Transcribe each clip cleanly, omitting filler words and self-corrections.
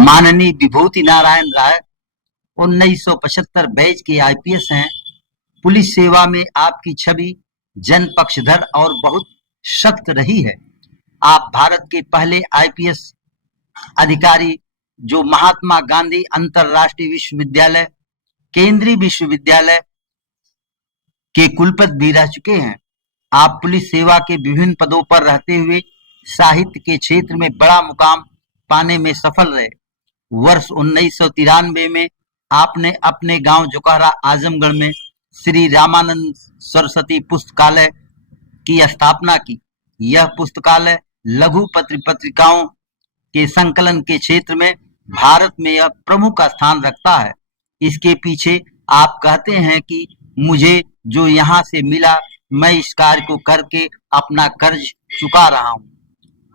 माननीय विभूति नारायण राय 1975 बैच के आईपीएस हैं। पुलिस सेवा में आपकी छवि जन पक्षधर और बहुत सख्त रही है। आप भारत के पहले आईपीएस अधिकारी जो महात्मा गांधी अंतरराष्ट्रीय विश्वविद्यालय, केंद्रीय विश्वविद्यालय के कुलपति भी रह चुके हैं। आप पुलिस सेवा के विभिन्न पदों पर रहते हुए साहित्य के क्षेत्र में बड़ा मुकाम पाने में सफल रहे। वर्ष 1993 में आपने अपने गांव जोकहरा आजमगढ़ में श्री रामानंद सरस्वती पुस्तकालय की स्थापना की। यह पुस्तकालय लघु पत्रिकाओं के संकलन के क्षेत्र में भारत में यह प्रमुख स्थान रखता है। इसके पीछे आप कहते हैं कि मुझे जो यहाँ से मिला मैं इस कार्य को करके अपना कर्ज चुका रहा हूँ।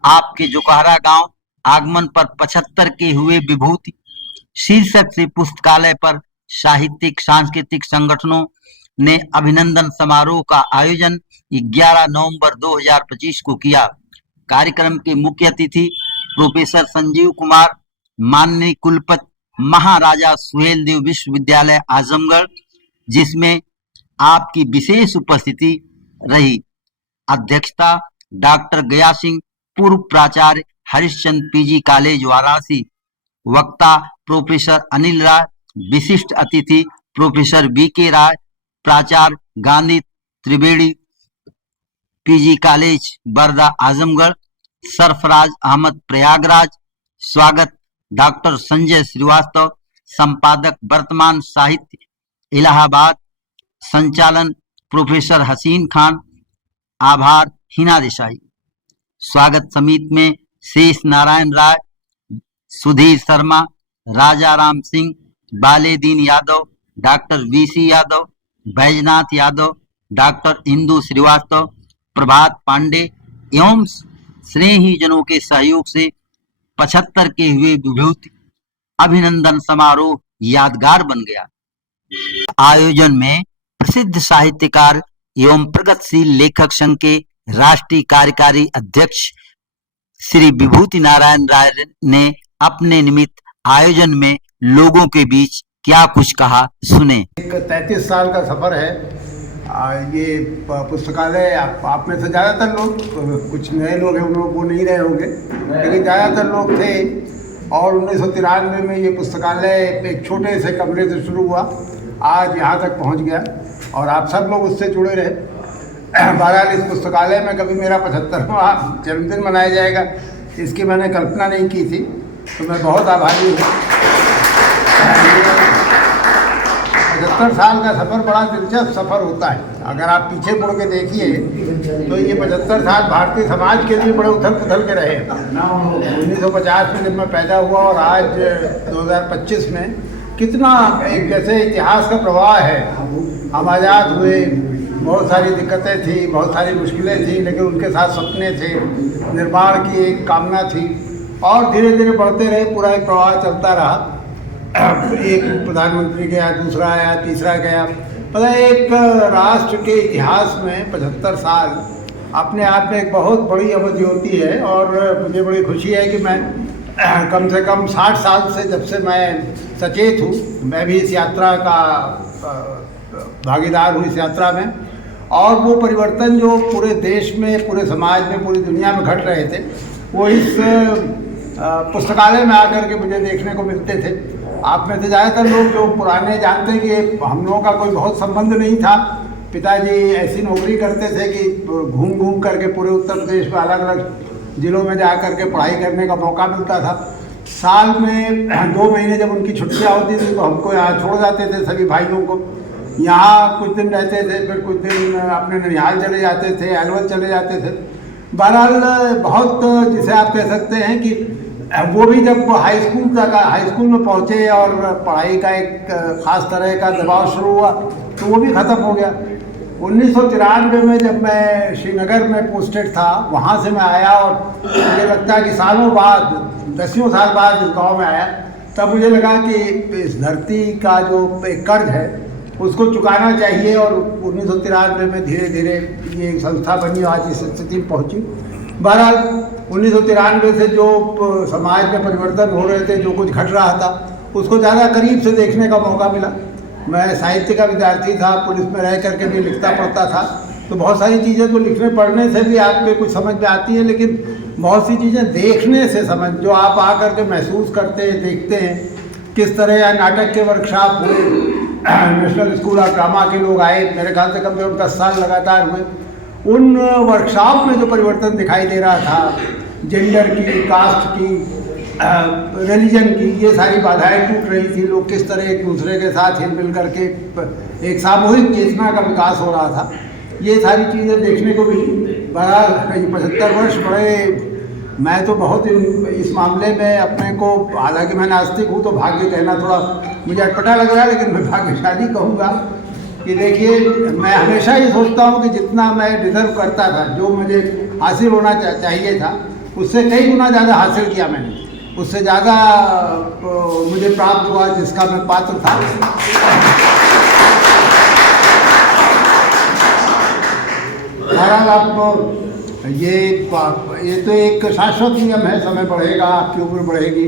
आपके जोकहरा गांव आगमन पर 75 के हुए विभूति शीर्षक से पुस्तकालय पर साहित्यिक सांस्कृतिक संगठनों ने अभिनंदन समारोह का आयोजन 11 नवंबर 2025 को किया। कार्यक्रम के मुख्य अतिथि प्रोफेसर संजीव कुमार, माननीय कुलपति महाराजा सुहेलदेव विश्वविद्यालय आजमगढ़, जिसमें आपकी विशेष उपस्थिति रही। अध्यक्षता डॉक्टर गया सिंह, पूर्व प्राचार्य हरिश्चंद्र पीजी कॉलेज वाराणसी। वक्ता प्रोफेसर अनिल राय, विशिष्ट अतिथि प्रोफेसर बीके राय, प्राचार्य गांधी त्रिवेणी पीजी कॉलेज बरदा आजमगढ़। सरफराज अहमद प्रयागराज। स्वागत डॉक्टर संजय श्रीवास्तव, संपादक वर्तमान साहित्य इलाहाबाद। संचालन प्रोफेसर हसीन खान। आभार हिना देसाई। स्वागत समिति में Shesh Narayan Rai, Sudhir Sharma, Raja Ram Singh, Baledin Yadav, doctor VC Yadav, Baijnath Yadav, doctor Indu Srivastava, Prabhat Pandey एवं स्नेहीजनों के सहयोग से 75 के हुए विभूति अभिनंदन समारोह यादगार बन गया। आयोजन में प्रसिद्ध साहित्यकार एवं प्रगतिशील लेखक संघ के राष्ट्रीय कार्यकारी अध्यक्ष श्री विभूति नारायण राय ने अपने निमित्त आयोजन में लोगों के बीच क्या कुछ कहा, सुने। एक 33 साल का सफर है। ये पुस्तकालय आप में से ज़्यादातर लोग, कुछ नए लोग हैं उन लोग वो नहीं रहे होंगे, लेकिन ज़्यादातर लोग थे। और 1993 में ये पुस्तकालय एक छोटे से कमरे से शुरू हुआ, आज यहाँ तक पहुँच गया और आप सब लोग उससे जुड़े रहे। बहरहाल इस पुस्तकालय में कभी मेरा 75वां जन्मदिन मनाया जाएगा इसकी मैंने कल्पना नहीं की थी, तो मैं बहुत आभारी हूँ। 75 साल का सफ़र बड़ा दिलचस्प सफ़र होता है। अगर आप पीछे मुड़ के देखिए तो ये 75 साल भारतीय समाज के लिए बड़े उथल पुथल के रहे। 1950 में जब मैं पैदा हुआ और आज 2025 में कितना एक जैसे इतिहास का प्रवाह है। हम आज़ाद हुए, बहुत सारी दिक्कतें थी, बहुत सारी मुश्किलें थी, लेकिन उनके साथ सपने थे, निर्माण की एक कामना थी और धीरे धीरे बढ़ते रहे। पूरा एक प्रवाह चलता रहा। एक प्रधानमंत्री गया, दूसरा आया, तीसरा गया। मतलब एक राष्ट्र के इतिहास में 75 साल अपने आप में एक बहुत बड़ी अवधि होती है। और मुझे बड़ी खुशी है कि मैं कम से कम 60 साल से, जब से मैं सचेत हूँ, मैं भी इस यात्रा का भागीदार हूँ, इस यात्रा में। और वो परिवर्तन जो पूरे देश में, पूरे समाज में, पूरी दुनिया में घट रहे थे, वो इस पुस्तकालय में आकर के मुझे देखने को मिलते थे। आप में से ज़्यादातर लोग जो पुराने जानते हैं कि हम लोगों का कोई बहुत संबंध नहीं था। पिताजी ऐसी नौकरी करते थे कि घूम घूम करके पूरे उत्तर प्रदेश में अलग अलग ज़िलों में जा कर के पढ़ाई करने का मौका मिलता था। साल में 2 महीने जब उनकी छुट्टियाँ होती थी तो हमको यहाँ छोड़ जाते थे, सभी भाइयों को। यहाँ कुछ दिन रहते थे, फिर कुछ दिन अपने ननिहाल चले जाते थे, अलवर चले जाते थे। बहरहाल बहुत, जिसे आप कह सकते हैं कि वो भी जब हाई स्कूल में पहुँचे और पढ़ाई का एक ख़ास तरह का दबाव शुरू हुआ तो वो भी ख़त्म हो गया। 1993 में जब मैं श्रीनगर में पोस्टेड था, वहाँ से मैं आया और मुझे लगता है कि सालों बाद, 10 साल बाद इस गाँव में आया, तब मुझे लगा कि इस धरती का जो एक कर्ज है उसको चुकाना चाहिए। और 1993 में धीरे धीरे ये संस्था बनी, आज इस स्थिति में पहुँची। बहरहाल 1993 से जो समाज में परिवर्तन हो रहे थे, जो कुछ घट रहा था, उसको ज़्यादा करीब से देखने का मौका मिला। मैं साहित्य का विद्यार्थी था, पुलिस में रह करके भी लिखता पढ़ता था, तो बहुत सारी चीज़ें तो लिखने पढ़ने से भी आपके कुछ समझ में आती हैं, लेकिन बहुत सी चीज़ें देखने से समझ, जो आप आ करके महसूस करते हैं, देखते हैं, किस तरह या नाटक के वर्कशॉप हुए, नेशनल स्कूल ऑफ ड्रामा के लोग आए, मेरे ख्याल से कम से कम 10 साल लगातार हुए। उन वर्कशॉप में जो परिवर्तन दिखाई दे रहा था, जेंडर की, कास्ट की, रिलीजन की, ये सारी बाधाएं टूट रही थी, लोग किस तरह एक दूसरे के साथ हिल मिल करके एक सामूहिक चेतना का विकास हो रहा था, ये सारी चीज़ें देखने को मिली। बहरहाल 75 वर्ष बड़े, मैं तो बहुत इस मामले में अपने को, हालांकि मैं नास्तिक हूँ तो भाग्य कहना थोड़ा मुझे अटपटा लग रहा है, लेकिन मैं भाग्यशाली कहूँगा कि देखिए, मैं हमेशा ये सोचता हूँ कि जितना मैं डिजर्व करता था, जो मुझे हासिल होना चाहिए था, उससे कई गुना ज़्यादा हासिल किया मैंने, उससे ज़्यादा मुझे प्राप्त हुआ जिसका मैं पात्र था। बहरहाल आप ये तो एक शाश्वत नियम है, समय बढ़ेगा, आपकी उम्र बढ़ेगी,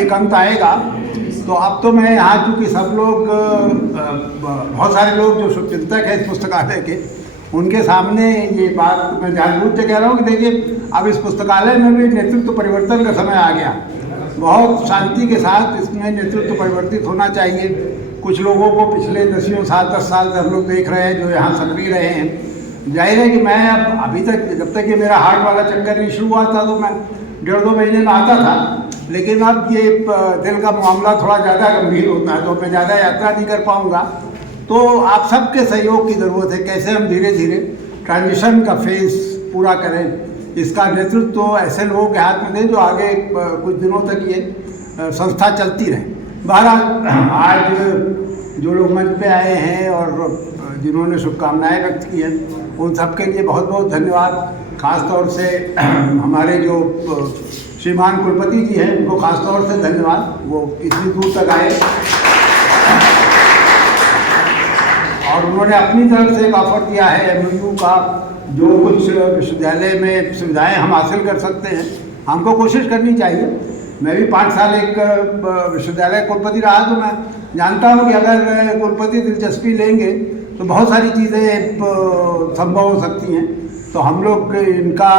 एक अंत आएगा। तो अब तो मैं यहाँ, चूँकि सब लोग, बहुत सारे लोग जो शुभचिंतक हैं इस पुस्तकालय के, उनके सामने ये बात मैं जानबूझ के कह रहा हूँ कि देखिए, अब इस पुस्तकालय में भी नेतृत्व परिवर्तन का समय आ गया। बहुत शांति के साथ इसमें नेतृत्व परिवर्तित होना चाहिए। कुछ लोगों को पिछले 10 साल से हम लोग देख रहे हैं जो यहाँ सक्रिय रहे हैं। जाहिर है कि मैं अब अभी तक, जब तक ये मेरा हार्ट वाला चक्कर नहीं शुरू हुआ था, तो मैं 1.5-2 महीने में आता था, लेकिन अब ये दिल का मामला थोड़ा ज़्यादा गंभीर होता है, तो मैं ज़्यादा यात्रा नहीं कर पाऊँगा। तो आप सबके सहयोग की ज़रूरत है, कैसे हम धीरे धीरे ट्रांजिशन का फेज़ पूरा करें, इसका नेतृत्व तो ऐसे लोगों के हाथ में दें जो आगे कुछ दिनों तक ये संस्था चलती रहे। बहरहाल आज जो लोग मंच पे आए हैं और जिन्होंने शुभकामनाएं व्यक्त की हैं, उन सबके लिए बहुत बहुत धन्यवाद। ख़ास तौर से हमारे जो श्रीमान कुलपति जी हैं, उनको ख़ास तौर से धन्यवाद, वो इतनी दूर तक आए और उन्होंने अपनी तरफ से एक ऑफर दिया है MOU का, जो कुछ विश्वविद्यालय में सुविधाएं हम हासिल कर सकते हैं, हमको कोशिश करनी चाहिए। मैं भी 5 साल एक विश्वविद्यालय कुलपति रहा, तो मैं जानता हूँ कि अगर कुलपति दिलचस्पी लेंगे तो बहुत सारी चीज़ें संभव हो सकती हैं। तो हम लोग इनका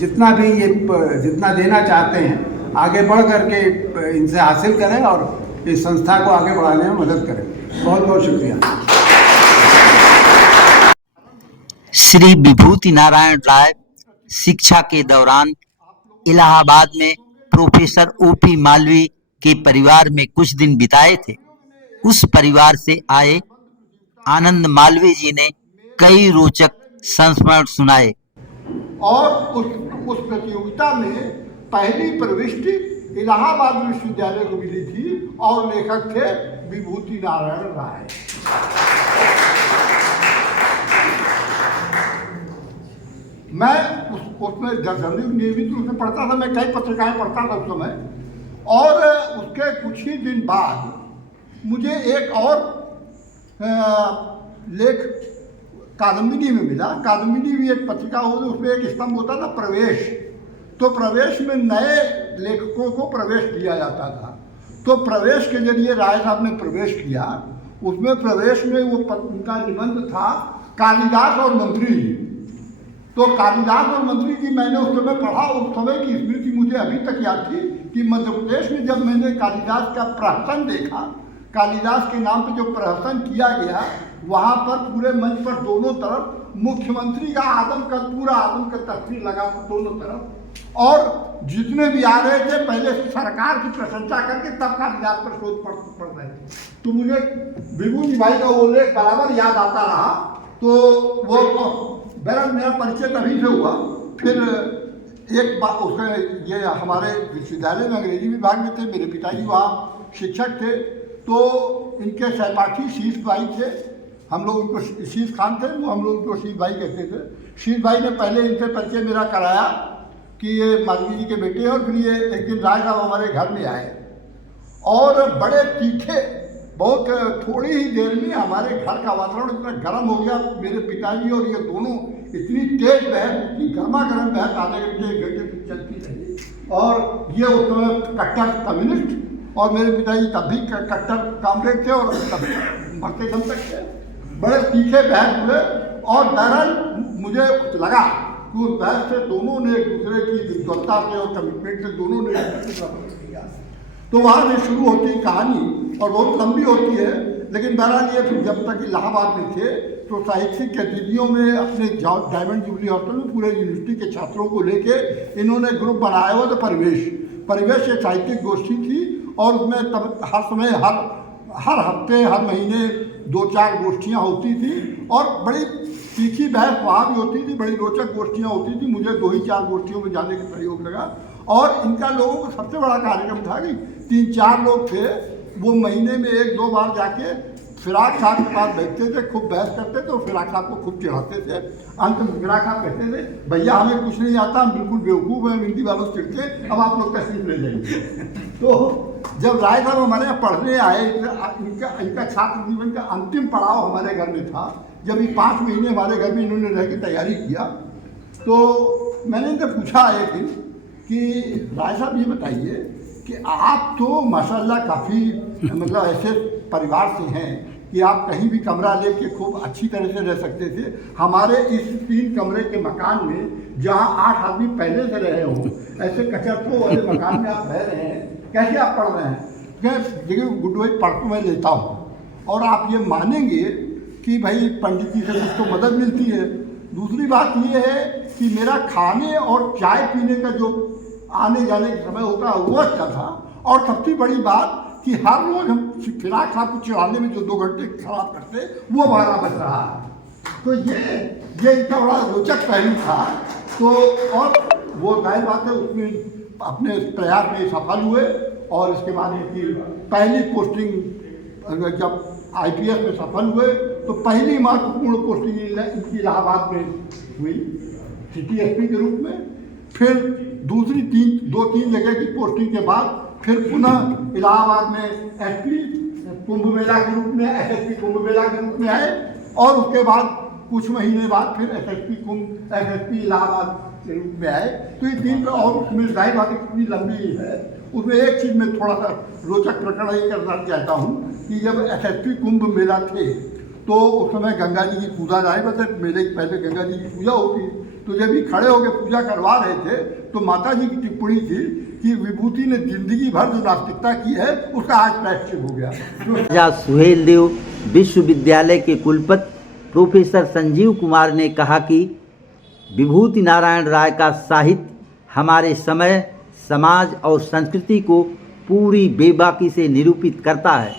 जितना भी ये जितना देना चाहते हैं, आगे बढ़ करके इनसे हासिल करें और इस संस्था को आगे बढ़ाने में मदद करें। बहुत बहुत शुक्रिया। श्री विभूति नारायण राय शिक्षा के दौरान इलाहाबाद में प्रोफेसर OP मालवीय के परिवार में कुछ दिन बिताए थे। उस परिवार से आए आनंद मालवीय जी ने कई रोचक संस्मरण सुनाए। और उस प्रतियोगिता में पहली प्रविष्टि इलाहाबाद विश्वविद्यालय को मिली थी और लेखक थे विभूति नारायण राय। मैं उसमें जर्नलिज्म नियमित रूप से पढ़ता था, मैं कई पत्रिकाएं पढ़ता था उस समय, और उसके कुछ ही दिन बाद मुझे एक और लेख कादम्बिनी में मिला। कादम्बिनी भी एक पत्रिका होती, उसमें एक स्तंभ होता था प्रवेश। तो प्रवेश में नए लेखकों को प्रवेश दिया जाता था। तो प्रवेश के जरिए राय साहब ने प्रवेश किया। उसमें प्रवेश में वो उनका निबंध था कालिदास और मंत्री। तो कालिदास और मंत्री की मैंने उस समय पढ़ा, उस समय की स्मृति मुझे अभी तक याद थी कि मध्य प्रदेश में जब मैंने कालिदास का प्रहसन देखा, कालिदास के नाम पे जो प्रहसन किया गया, वहाँ पर पूरे मंच पर दोनों तरफ मुख्यमंत्री का पूरा आदम का तस्वीर लगा था दोनों तरफ, और जितने भी आ रहे थे पहले सरकार की प्रशंसा करके तब कालिदास पर शोध पढ़ रहे थे। तो मुझे विभूति भाई का वो लेख बराबर याद आता रहा। तो वो मेरा परिचय तभी से हुआ। फिर एक बात, उसमें ये हमारे विश्वविद्यालय में अंग्रेजी विभाग में थे, मेरे पिताजी वहाँ शिक्षक थे, तो इनके सहपाठी शीश भाई थे, हम लोग उनको शीश खान थे, वो हम लोग उनको शीश भाई कहते थे। शीश भाई ने पहले इनसे परिचय मेरा कराया कि ये मालवीय जी के बेटे हैं, और फिर ये एक दिन राय साहब हमारे घर में आए और बड़े तीखे बहुत थोड़ी ही देर में हमारे घर का वातावरण इतना गर्म हो गया। मेरे पिताजी और ये दोनों इतनी तेज बहस, इतनी गर्मा गर्म बहस आधे घंटे 1 घंटे तक चलती रही। और ये उस समय कट्टर कम्युनिस्ट और मेरे पिताजी तब भी कट्टर कामरेड थे और तब मरते दम तक थे। बड़े तीखे बहस हुए और बहरहाल मुझे लगा कि उस बहस से दोनों ने एक दूसरे की विद्वत्ता से और कमिटमेंट से दोनों ने किया। तो वहाँ से शुरू होती है कहानी और बहुत लंबी होती है, लेकिन बहरहाल ये फिर जब तक इलाहाबाद में थे तो साहित्यिक गतिविधियों में अपने डायमंड जुबली हॉस्टल में पूरे यूनिवर्सिटी के छात्रों को लेके इन्होंने ग्रुप बनाया हुआ था परिवेश एक साहित्यिक गोष्ठी थी और उसमें तब हर समय हर हफ्ते हर महीने 2-4 गोष्ठियाँ होती थी और बड़ी तीखी बहस वहाँ भी होती थी, बड़ी रोचक गोष्ठियाँ होती थी। मुझे 2 ही 4 गोष्ठियों में जाने का सहयोग लगा और इनका लोगों को सबसे बड़ा कार्यक्रम था कि 3-4 लोग थे, वो महीने में 1-2 बार जाके फिराक साहब के पास बैठते थे, खूब बहस करते थे और फिराक साहब को खूब चिढ़ाते थे। अंत में फिराक साहब कहते थे, भैया हमें कुछ नहीं आता, हम बिल्कुल बेवकूफ़ हैं, हिंदी वालों से चिढ़ते, अब आप लोग तशरीफ ले जाइए। तो जब राय साहब हमारे यहाँ पढ़ने आए, इनका छात्र जीवन का अंतिम पड़ाव हमारे घर में था। जब ये 5 महीने हमारे घर में इन्होंने रह के तैयारी किया तो मैंने इनसे पूछा एक दिन कि राय साहब ये बताइए कि आप तो माशाल्लाह काफ़ी मतलब ऐसे परिवार से हैं कि आप कहीं भी कमरा लेके खूब अच्छी तरह से रह सकते थे। हमारे इस 3 कमरे के मकान में जहाँ 8 आदमी पहले से रहे हों, ऐसे कचरपों वाले मकान में आप रह रहे हैं, कैसे आप पढ़ रहे हैं? देखिए गुड्डू भाई, पढ़ तो मैं लेता हूँ और आप ये मानेंगे कि भाई पंडित जी से कुछ तो मदद मिलती है। दूसरी बात ये है कि मेरा खाने और चाय पीने का जो आने जाने का समय होता है वो अच्छा था। और सबसे बड़ी बात कि हर रोज हम फिराक साहब को चिढ़ाने में जो 2 घंटे खराब करते वो हमारा बच रहा है। तो ये इनका बड़ा रोचक पहलू था। तो और वो जाहिर बात है उसमें अपने प्रयास में सफल हुए और इसके बाद इनकी पहली पोस्टिंग जब IPS में सफल हुए तो पहली महत्वपूर्ण पोस्टिंग इनकी इलाहाबाद में हुई सिटी SP के रूप में। फिर दूसरी 2-3 जगह की पोस्टिंग के बाद फिर पुनः इलाहाबाद में SP कुंभ मेला के रूप में, SSP कुंभ मेला के रूप में आए और उसके बाद कुछ महीने बाद फिर SSP इलाहाबाद के रूप में आए। तो ये 3 और उसमें जाहिर बात कितनी लंबी है, उसमें एक चीज़ में थोड़ा सा रोचक प्रकरण ये करना चाहता हूँ कि जब SSP कुंभ मेला थे तो उस समय गंगा जी की पूजा जाए, मतलब मेले के पहले गंगा जी की पूजा होती, तो जब ये खड़े होकर पूजा करवा रहे थे तो माता जी की टिप्पणी थी कि विभूति ने जिंदगी भर जो नास्तिकता की है उसका आज प्रायश्चित हो गया। राजा सुहेलदेव विश्वविद्यालय के कुलपति प्रोफेसर संजीव कुमार ने कहा कि विभूति नारायण राय का साहित्य हमारे समय, समाज और संस्कृति को पूरी बेबाकी से निरूपित करता है।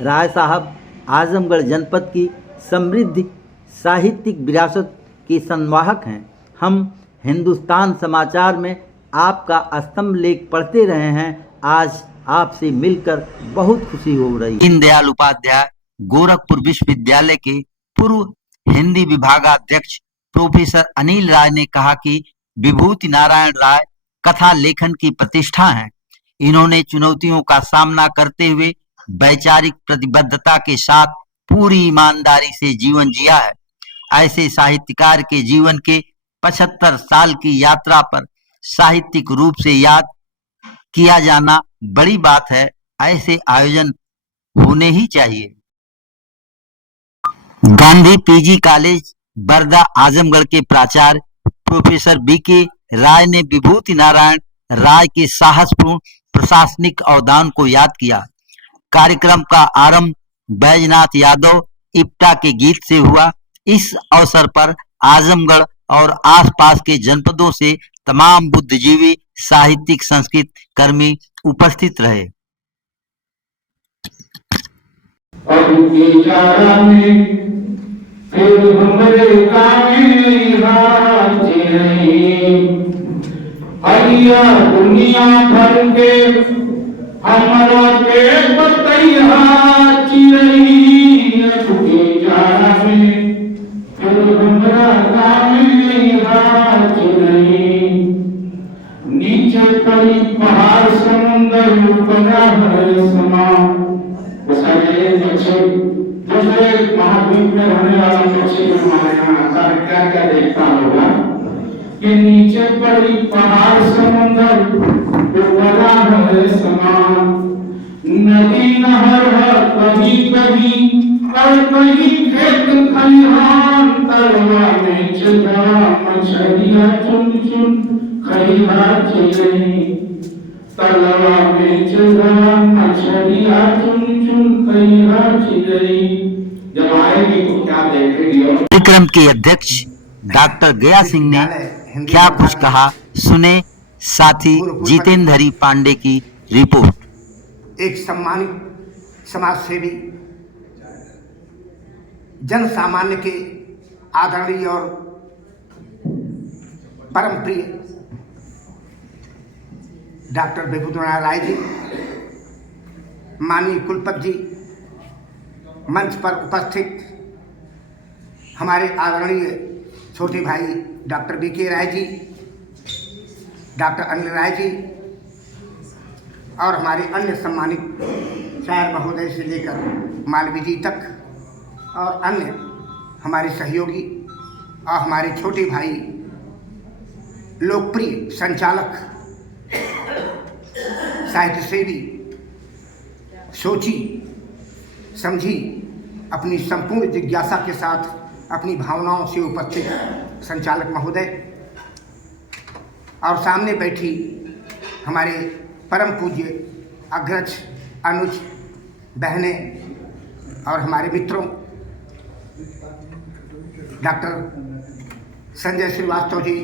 राय साहब आजमगढ़ जनपद की समृद्ध साहित्यिक विरासत के संवाहक हैं। हम हिंदुस्तान समाचार में आपका स्तंभ लेख पढ़ते रहे हैं। आज आपसे मिलकर बहुत खुशी हो रही है। दीनदयाल उपाध्याय गोरखपुर विश्वविद्यालय के पूर्व हिंदी विभागाध्यक्ष प्रोफेसर अनिल राय ने कहा कि विभूति नारायण राय कथा लेखन की प्रतिष्ठा हैं। इन्होंने चुनौतियों का सामना करते हुए वैचारिक प्रतिबद्धता के साथ पूरी ईमानदारी से जीवन जिया है। ऐसे साहित्यकार के जीवन के 75 साल की यात्रा पर साहित्यिक रूप से याद किया जाना बड़ी बात है। ऐसे आयोजन होने ही चाहिए। गांधी PG कॉलेज बरदा आजमगढ़ के प्राचार्य प्रोफेसर BK राय ने विभूति नारायण राय के साहसपूर्ण प्रशासनिक अवदान को याद किया। कार्यक्रम का आरंभ बैजनाथ यादव इप्टा के गीत से हुआ। इस अवसर पर आजमगढ़ और आसपास के जनपदों से तमाम बुद्धिजीवी, साहित्यिक, संस्कृत कर्मी उपस्थित रहे। दुनिया भर के हमरा के बतैया चिरई अटके जाने फिर हमरा गामे चिरई नीचे कई पहाड़ समुंदर ऊपर है समा सरे बनाकर क्या क्या देखता होगा कि नीचे पड़ी पहाड़ समुंदर ऊपरा है समान, नदी नहर है कहीं कहीं और कहीं खेत खलिहान, तलवा में चला मछलियां चुन चुन खैहा चिड़ै, तलवा में चला मछलियां चुन चुन खैहा चिड़ै। जब आएगी तो क्या देखेगी। और कार्यक्रम के अध्यक्ष डॉक्टर गया सिंह ने क्या कुछ कहा, सुने साथी जितेंद्र हरी पांडे की रिपोर्ट। एक सम्मानित समाज सेवी, जन सामान्य के आदरणीय और परम प्रिय डॉक्टर विभूतिनारायण राय जी, माननीय कुलपति जी, मंच पर उपस्थित हमारे आदरणीय छोटे भाई doctor BK Rai ji, doctor Anil Rai ji और हमारे अन्य सम्मानित शायर महोदय से लेकर मालवी जी तक और अन्य हमारे सहयोगी और हमारे छोटे भाई, लोकप्रिय संचालक, साहित्य सेवी, सोची समझी अपनी संपूर्ण जिज्ञासा के साथ अपनी भावनाओं से उपस्थित संचालक महोदय और सामने बैठी हमारे परम पूज्य अग्रज, अनुज, बहनें और हमारे मित्रों, डॉक्टर संजय श्रीवास्तव जी,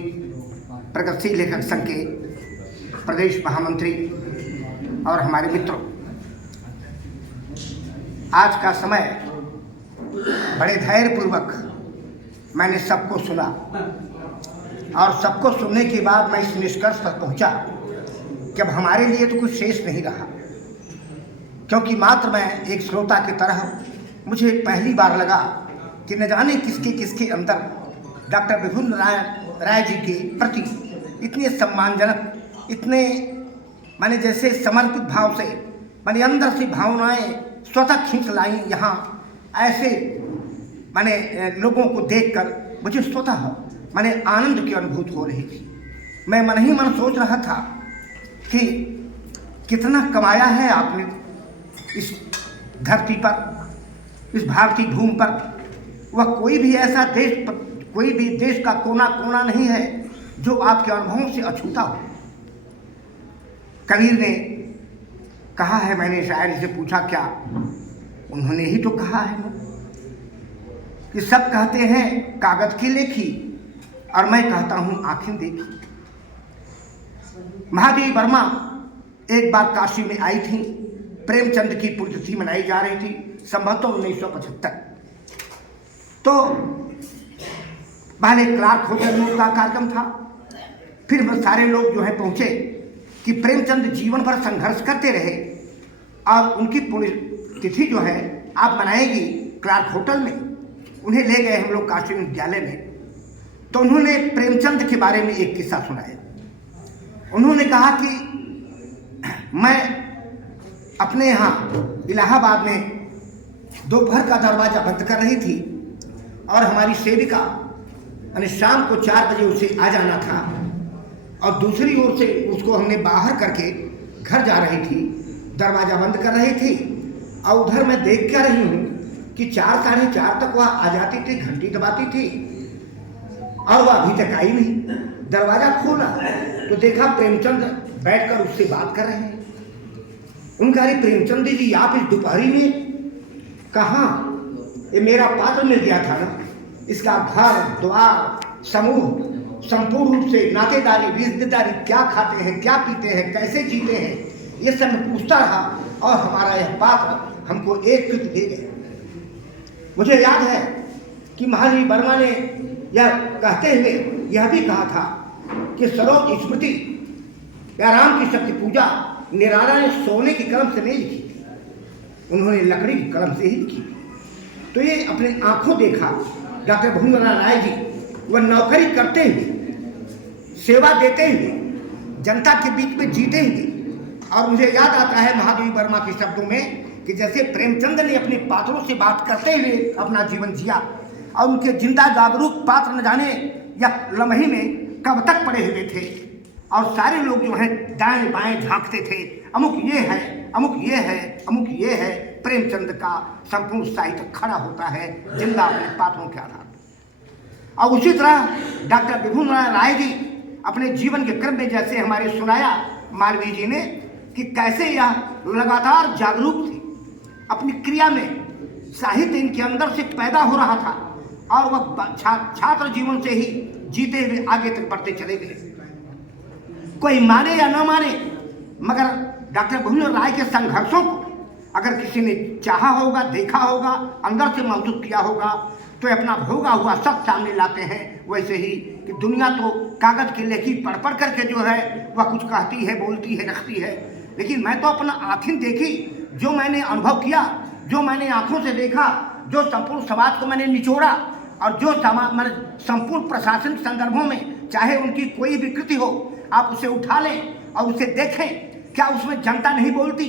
प्रगतिशील लेखक संघ के प्रदेश महामंत्री और हमारे मित्रों, आज का समय बड़े धैर्यपूर्वक मैंने सबको सुना और सबको सुनने के बाद मैं इस निष्कर्ष पर पहुंचा कि अब हमारे लिए तो कुछ शेष नहीं रहा, क्योंकि मात्र मैं एक श्रोता की तरह मुझे पहली बार लगा कि न जाने किसके किसके अंदर डॉक्टर विभूतिनारायण राय जी के प्रति इतने सम्मानजनक, इतने माने जैसे समर्पित भाव से माने अंदर से भावनाएं स्वतः खींच लाई। यहाँ ऐसे माने लोगों को देखकर मुझे स्वतः माने आनंद की अनुभूति हो रही थी। मैं मन ही मन सोच रहा था कि कितना कमाया है आपने इस धरती पर, इस भारतीय भूमि पर। वह कोई भी ऐसा देश, कोई भी देश का कोना कोना नहीं है जो आपके अनुभवों से अछूता हो। कबीर ने कहा है, मैंने शायरी से पूछा क्या, उन्होंने ही तो कहा है कि सब कहते हैं कागज की लेखी और मैं कहता हूं आंखें देखी। महादेवी वर्मा एक बार काशी में आई थी, प्रेमचंद की पुण्यतिथि मनाई जा रही थी, संभवतः 1975। तो पहले क्लार्क होटल में उनका कार्यक्रम था, फिर सारे लोग जो है पहुंचे कि प्रेमचंद जीवन भर संघर्ष करते रहे और उनकी पुण्यतिथि जो है आप मनाएंगी क्लार्क होटल में। उन्हें ले गए हम लोग काशी विद्यालय में, तो उन्होंने प्रेमचंद के बारे में एक किस्सा सुनाया। उन्होंने कहा कि मैं अपने यहाँ इलाहाबाद में दोपहर का दरवाज़ा बंद कर रही थी और हमारी सेविका यानी शाम को 4 बजे उसे आ जाना था और दूसरी ओर से उसको हमने बाहर करके घर जा रही थी, दरवाज़ा बंद कर रही थी और उधर मैं देख क्या रही हूँ कि 4 साढ़े 4 तक वह आ जाती थी, घंटी दबाती थी और वह अभी तक आई नहीं। दरवाज़ा खोला तो देखा प्रेमचंद बैठकर उससे बात कर रहे हैं। उनका, अरे प्रेमचंद जी आप इस दोपहरी में कहाँ? ये मेरा पात्र मिल गया था ना, इसका घर द्वार समूह संपूर्ण रूप से नातेदारी रिश्तेदारी, क्या खाते हैं, क्या पीते हैं, कैसे जीते हैं, ये सब मैं पूछता रहा और हमारा यह पात्र हमको एक कृत दे गया। मुझे याद है कि महादेवी वर्मा ने यह कहते हुए यह भी कहा था कि सरोज स्मृति या राम की शक्ति पूजा निराला ने सोने की कलम से नहीं लिखी थी, उन्होंने लकड़ी की कलम से ही लिखी थी। तो ये अपने आंखों देखा डॉक्टर विभूतिनारायण राय जी, वह नौकरी करते हुए, सेवा देते हुए, जनता के बीच में जीते हुए। और मुझे याद आता है महादेवी वर्मा के शब्दों में कि जैसे प्रेमचंद ने अपने पात्रों से बात करते हुए अपना जीवन जिया, और उनके जिंदा जागरूक पात्र न जाने या लम्हे में कब तक पड़े हुए थे। और सारे लोग जो हैं दाएं बाएं झांकते थे, अमुक ये है, अमुक ये है, अमुक ये है। प्रेमचंद का संपूर्ण साहित्य खड़ा होता है जिंदा अपने पात्रों के आधार पर। और उसी तरह डॉक्टर विभुन राय जी अपने जीवन के क्रम में जैसे हमारे सुनाया मालवीय जी ने कि कैसे यह लगातार जागरूक थे अपनी क्रिया में, साहित्य इनके अंदर से पैदा हो रहा था और वह छात्र जीवन से ही जीते हुए आगे तक बढ़ते चले गए। कोई माने या न माने, मगर डॉक्टर विभुन राय के संघर्षों को अगर किसी ने चाहा होगा, देखा होगा, अंदर से महसूस किया होगा, तो अपना भोगा हुआ सब सामने लाते हैं। वैसे ही कि दुनिया तो कागज की लेखी पढ़ पढ़ करके जो है वह कुछ कहती है, बोलती है, रखती है, लेकिन मैं तो अपना आँखें देखी, जो मैंने अनुभव किया, जो मैंने आंखों से देखा, जो संपूर्ण समाज को मैंने निचोड़ा और जो संपूर्ण प्रशासन संदर्भों में चाहे उनकी कोई भी कृति हो, आप उसे उठा लें और उसे देखें, क्या उसमें जनता नहीं बोलती?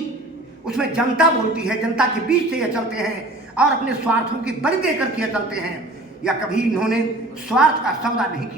उसमें जनता बोलती है। जनता के बीच से ये चलते हैं और अपने स्वार्थों की बलि देकर के चलते हैं, या कभी इन्होंने स्वार्थ का सौदा नहीं किया।